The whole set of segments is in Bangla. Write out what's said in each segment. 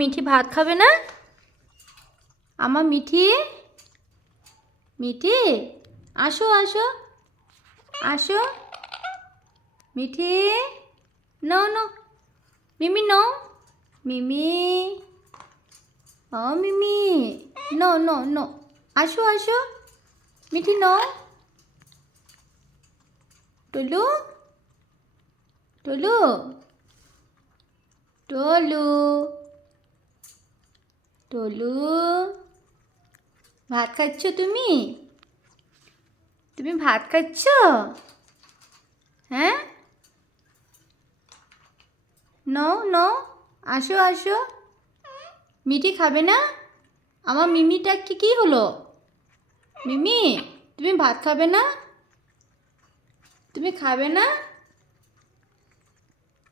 মিঠি ভাত খাবে না? আমার মিঠি? মিঠি? আসো আসো। আসো। Mithi? No no Mimi no Mimi? ও মিমি। নো নো নো আসো আসো। মিঠি নো টুলু? টুলু? টলু? টলু ভাত খাচ্ছ তুমি? তুমি ভাত খাচ্ছ? হ্যাঁ? নো নো আসো আসো। মিঠি খাবে না? আমার মিমিটা কি কি হলো? মিমি, তুমি ভাত খাবে না? তুমি খাবে না?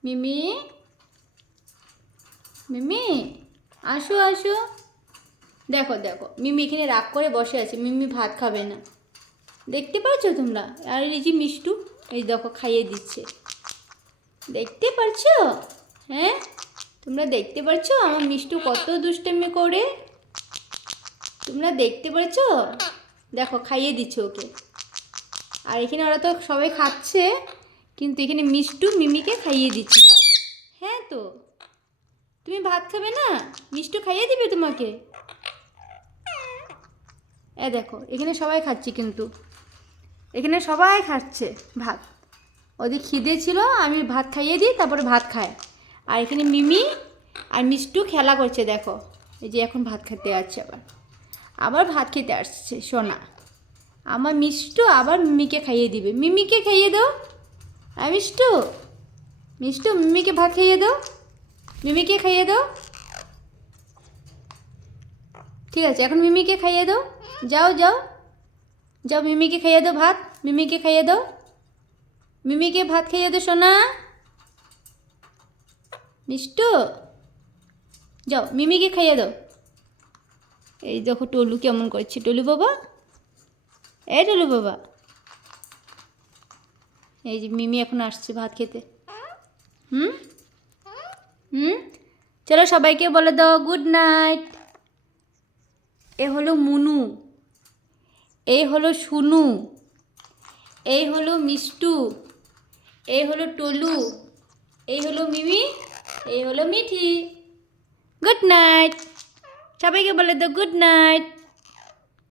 মিমি মিমি আসো আসো। দেখো দেখো, মিমি এখানে রাগ করে বসে আছে, মিমি ভাত খাবে না। দেখতে পাচ্ছ তোমরা? আর এই যে মিষ্টু, এই দেখো খাইয়ে দিচ্ছে। দেখতে পারছ? হ্যাঁ? তোমরা দেখতে পারছ আমার মিষ্টু কত দুষ্টামি করে? তোমরা দেখতে পারছ? দেখো, খাইয়ে দিচ্ছে ওকে। আর এখানে ওরা তো সবাই খাচ্ছে, কিন্তু এখানে মিষ্টু মিমিকে খাইয়ে দিচ্ছে ভাত। হ্যাঁ তো? তুমি ভাত খাবে না? মিষ্টু খাইয়ে দিবে তোমাকে? এ দেখো, এখানে সবাই খাচ্ছে কিন্তু। এখানে সবাই খাচ্ছে ভাত। ওদের খিদে ছিল, আমি ভাত খাইয়ে দিই, তারপরে ভাত খায়। আর এখানে মিমি আর মিষ্টু খেলা করছে, দেখো। এই যে এখন ভাত খেতে আসছে আবার। আবার ভাত খেতে আসছে, সোনা। আমার মিষ্টু আবার মিমিকে খাইয়ে দিবে। মিমিকে খাইয়ে দাও। আর মিষ্টু? মিষ্টু, মিমিকে ভাত খাইয়ে দাও। মিমিকে খাইয়ে দাও? ঠিক আছে, এখন মিমিকে খাইয়ে দাও? যাও যাও। যাও মিমিকে খাইয়ে দাও ভাত। মিমিকে খাইয়ে দাও। মিমিকে ভাত খাইয়ে দাও, সোনা। মিষ্টু যাও মিমিকে খাইয়ে দাও। এই দেখো টলু কেমন করছে। টলু বাবা? এই টলু বাবা। এই যে মিমি এখন আসছে ভাত খেতে। হুম? হুম? চলো সবাইকে বলে দাও, গুড নাইট. এ হলো মুনু। এই হলো সুনু। এই হলো মিষ্টু। এই হলো টলু। এই হলো মিমি। এই হলো মিঠি। Good night. সবাইকে বলে দাও, গুড নাইট.